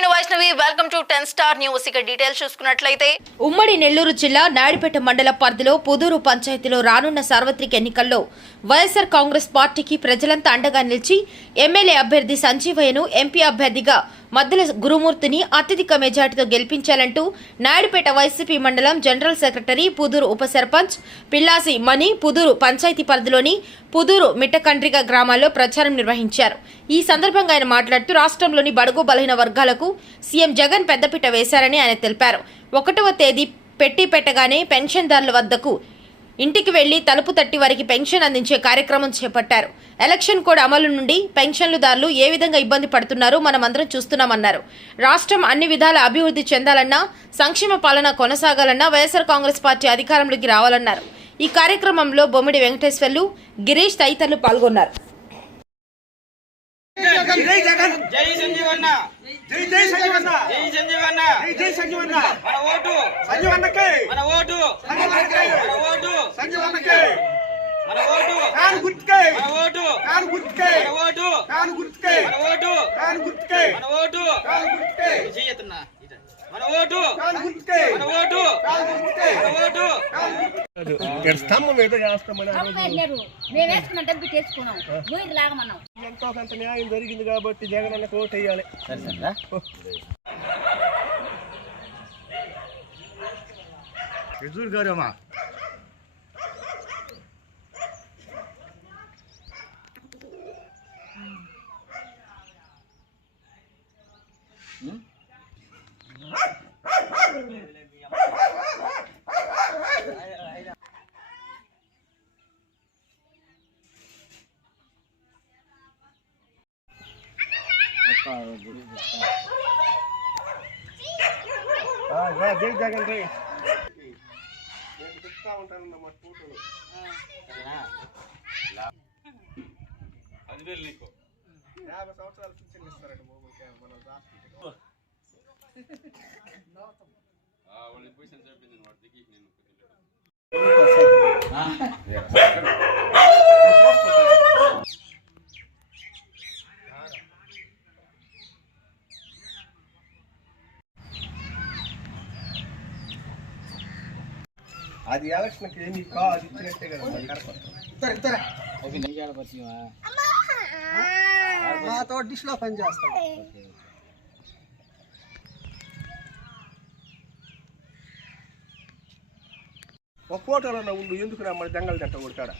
in a ten star news ఇక details చూసుకున్నట్లయితే ఉమ్మడి నెల్లూరు జిల్లా నాయుడుపేట మండల పరిధిలో పుదూరు పంచాయతీలో రానున్న సార్వత్రిక ఎన్నికల్లో వైఎస్సార్ కాంగ్రెస్ పార్టీకి ప్రజలంతా అండగా నిలిచి ఎమ్మెల్యే అభ్యర్థి సంజీవయ్యను ఎంపీ అభ్యర్థిగా మద్దెల గురుమూర్తిని అత్యధిక మెజార్టీతో గెలిపించాలంటూ నాయుడుపేట వైసీపీ మండలం జనరల్ సెక్రటరీ పుదూరు ఉప సర్పంచ్ పిల్లాసి మణి పుదూరు పంచాయతీ పరిధిలోని పుదూరు మిట్టకండ్రిగ గ్రామాల్లో ప్రచారం నిర్వహించారు. ఈ సందర్భంగా ఆయన మాట్లాడుతూ రాష్ట్రంలోని బడుగు బలహీన వర్గాలకు సీఎం జగన్ పెద్దపీట వేశారని ఆయన తెలిపారు. ఒకటవ తేదీ పెట్టి పెట్టగానే పెన్షన్దారుల వద్దకు ఇంటికి వెళ్ళి తలుపు తట్టి వారికి పెన్షన్ అందించే కార్యక్రమం చేపట్టారు. ఎలక్షన్ కోడ్ అమలు నుండి పెన్షన్లుదారులు ఏ విధంగా ఇబ్బంది పడుతున్నారో మనమందరం చూస్తున్నామన్నారు. రాష్ట్రం అన్ని విధాల అభివృద్ధి చెందాలన్నా సంక్షేమ పాలన కొనసాగాలన్నా వైఎస్ఆర్ కాంగ్రెస్ పార్టీ అధికారంలోకి రావాలన్నారు. ఈ కార్యక్రమంలో బొమ్మిడి వెంకటేశ్వర్లు గిరీష్ తదితరులు పాల్గొన్నారు. జై జగన్ జై సంజీవన్న జై జై సంజీవన్న జై సంజీవన్న జై జై సంజీవన్న మన ఓటు సంజీవన్నకే మన ఓటు సంజీవన్నకే మన ఓటు సంజీవన్నకే మన ఓటు కాను గుర్తుకే మన ఓటు కాను గుర్తుకే మన ఓటు కాను గుర్తుకే మన ఓటు కాను గుర్తుకే మన ఓటు కాను గుర్తుకే చేయతున్నా మన ఓటు కాను గుర్తుకే మన ఓటు కాను గుర్తుకే మన ఓటు ఇక్కడ స్తంభం ఏదో చేస్తామని మేము వేసుకున్నాం డబ్బు నువ్వు లాగమన్నాం ఎంతో కొంత న్యాయం జరిగింది కాబట్టి జగన్ అన్నకు ఓటు వేయాలి. ఎదురు గారమ్మా జై జగన్ ఉంటాను మా ఫోటోలు యాభై సంవత్సరాలు పింఛన్ ఇస్తారండి మొగుడికి మన హాస్పిటల్ అది ఎలక్షన్కి ఏమి కాదు ఇచ్చినట్టే కదా కరెక్ట్. మాతో డిష్లో పని చేస్తాం. ఒక ఫోటోలో ఉండు ఎందుకు నా మరి దెంగలు తింట కొడతాడా?